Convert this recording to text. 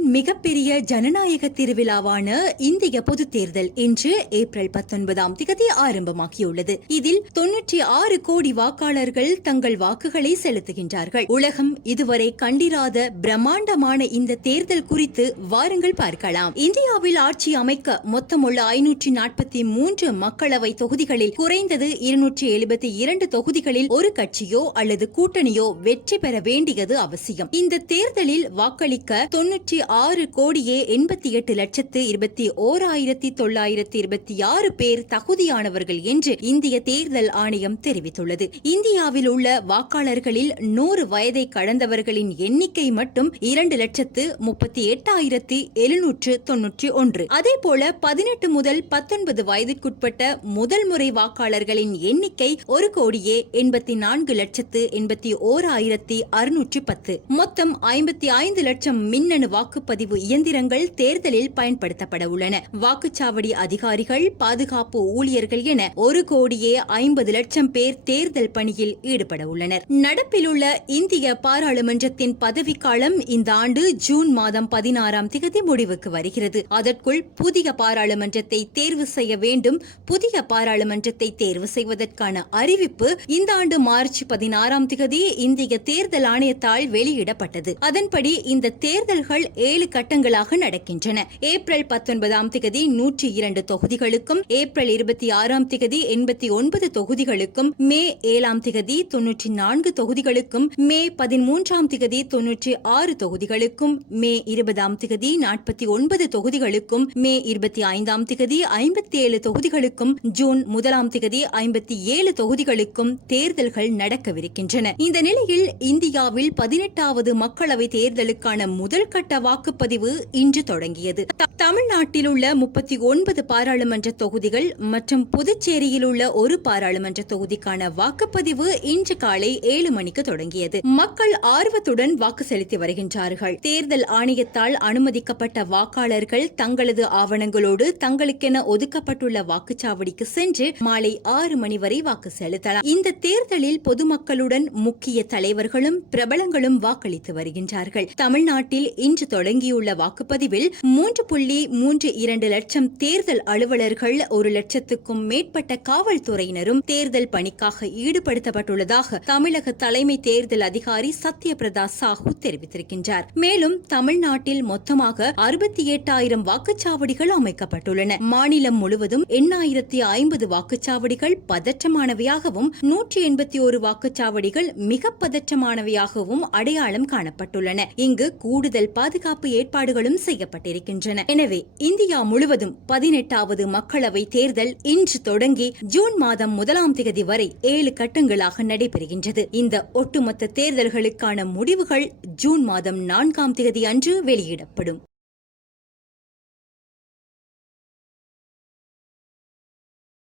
மிகப்பெரிய ஜனநாயக திருவிழாவான இந்திய பொது தேர்தல் இன்று ஏப்ரல் பத்தொன்பதாம் திகதி ஆரம்பமாகியுள்ளது. இதில் தொன்னூற்றி ஆறு கோடி வாக்காளர்கள் தங்கள் வாக்குகளை செலுத்துகின்றார்கள். உலகம் இதுவரை கண்டிராத பிரம்மாண்டமான இந்த தேர்தல் குறித்து வாருங்கள் பார்க்கலாம். இந்தியாவில் ஆட்சி அமைக்க மொத்தமுள்ள ஐநூற்றி நாற்பத்தி மூன்று மக்களவை தொகுதிகளில் குறைந்தது இருநூற்றி எழுபத்தி இரண்டு தொகுதிகளில் ஒரு கட்சியோ அல்லது கூட்டணியோ வெற்றி பெற வேண்டியது அவசியம். இந்த தேர்தலில் வாக்களிக்க தொன்னூற்றி ஆறு கோடியே எண்பத்தி எட்டு லட்சத்து இருபத்தி ஓர் ஆயிரத்தி தொள்ளாயிரத்தி இருபத்தி ஆறு பேர் தகுதியானவர்கள் என்று இந்திய தேர்தல் ஆணையம் தெரிவித்துள்ளது. இந்தியாவில் உள்ள வாக்காளர்களில் நூறு வயதை கடந்தவர்களின் எண்ணிக்கை மட்டும் இரண்டு லட்சத்து முப்பத்தி எட்டாயிரத்தி எழுநூற்று தொன்னூற்றி ஒன்று. அதே போல பதினெட்டு முதல் பத்தொன்பது வயதிற்குட்பட்ட முதல் முறை வாக்காளர்களின் எண்ணிக்கை ஒரு கோடியே எண்பத்தி நான்கு லட்சத்து எண்பத்தி ஓர் ஆயிரத்தி அறுநூற்றி பத்து. மொத்தம் ஐம்பத்தி ஐந்து லட்சம் மின்னணு வாக்கு வாக்குப்பதிவு இயந்திரங்கள் தேர்தலில் பயன்படுத்தப்பட உள்ளன வாக்குச்சாவடி அதிகாரிகள் பாதுகாப்பு ஊழியர்கள் என ஒரு கோடியே ஐம்பது லட்சம் பேர் தேர்தல் பணியில் ஈடுபட உள்ளனர் நடப்பில் உள்ள இந்திய பாராளுமன்றத்தின் பதவிக்காலம் இந்த ஆண்டு ஜூன் மாதம் பதினாறாம் திகதி முடிவுக்கு வருகிறது. அதற்குள் புதிய பாராளுமன்றத்தை தேர்வு செய்ய வேண்டும். புதிய பாராளுமன்றத்தை தேர்வு செய்வதற்கான அறிவிப்பு இந்த ஆண்டு மார்ச் பதினாறாம் திகதி இந்திய தேர்தல் ஆணையத்தால் வெளியிடப்பட்டது. அதன்படி இந்த தேர்தல்கள் ஏழு கட்டங்களாக நடக்கின்றன. ஏப்ரல் பத்தொன்பதாம் திகதி நூற்றி இரண்டு தொகுதிகளுக்கும் ஏப்ரல் இருபத்தி ஆறாம் திகதி எண்பத்தி ஒன்பது தொகுதிகளுக்கும் மே ஏழாம் திகதி தொன்னூற்றி நான்கு தொகுதிகளுக்கும் மே பதிமூன்றாம் திகதி தொன்னூற்றி ஆறு தொகுதிகளுக்கும் மே இருபதாம் திகதி நாற்பத்தி ஒன்பது தொகுதிகளுக்கும் மே இருபத்தி ஐந்தாம் திகதி ஐம்பத்தி ஏழு தொகுதிகளுக்கும் ஜூன் முதலாம் திகதி ஐம்பத்தி ஏழு தொகுதிகளுக்கும் தேர்தல்கள் நடக்கவிருக்கின்றன. இந்த நிலையில் இந்தியாவில் பதினெட்டாவது மக்களவை தேர்தலுக்கான முதல் கட்ட வாக்குப்பதிவு இன்று தொடங்கியது. தமிழ்நாட்டில் உள்ள முப்பத்தி ஒன்பது பாராளுமன்ற தொகுதிகள் மற்றும் புதுச்சேரியில் உள்ள ஒரு பாராளுமன்ற தொகுதிக்கான வாக்குப்பதிவு இன்று காலை ஏழு மணிக்கு தொடங்கியது. மக்கள் ஆர்வத்துடன் வாக்கு செலுத்தி வருகின்றார்கள். தேர்தல் ஆணையத்தால் அனுமதிக்கப்பட்ட வாக்காளர்கள் தங்களது ஆவணங்களோடு தங்களுக்கென ஒதுக்கப்பட்டுள்ள வாக்குச்சாவடிக்கு சென்று மாலை ஆறு மணி வரை வாக்கு செலுத்தலாம். இந்த தேர்தலில் பொதுமக்களுடன் முக்கிய தலைவர்களும் பிரபலங்களும் வாக்களித்து வருகின்றார்கள். தமிழ்நாட்டில் இன்று தொடங்கியுள்ள வாக்குப்பதிவில் மூன்று புள்ளி மூன்று இரண்டு லட்சம் தேர்தல் அலுவலர்கள் ஒரு லட்சத்துக்கும் மேற்பட்ட காவல்துறையினரும் தேர்தல் பணிக்காக ஈடுபடுத்தப்பட்டுள்ளதாக தமிழக தலைமை தேர்தல் அதிகாரி சத்யபிரதா சாஹூ தெரிவித்திருக்கின்றார். மேலும் தமிழ்நாட்டில் மொத்தமாக அறுபத்தி எட்டாயிரம் வாக்குச்சாவடிகள் அமைக்கப்பட்டுள்ளன. மாநிலம் முழுவதும் எண்ணாயிரத்தி ஐம்பது வாக்குச்சாவடிகள் பதற்றமானவையாகவும் நூற்றி எண்பத்தி ஒரு வாக்குச்சாவடிகள் மிக பதற்றமானவையாகவும் அடையாளம் காணப்பட்டுள்ளன. இங்கு கூடுதல் பாதுகாப்பு ஏற்பாடுகளும் செய்யப்பட்டிருக்கின்றன. எனவே இந்தியா முழுவதும் பதினெட்டாவது மக்களவை தேர்தல் இன்று தொடங்கி ஜூன் மாதம் முதலாம் தேதி வரை ஏழு கட்டங்களாக நடைபெறுகின்றது. இந்த ஒட்டுமொத்த தேர்தல்களுக்கான முடிவுகள் ஜூன் மாதம் நான்காம் தேதி அன்று வெளியிடப்படும்.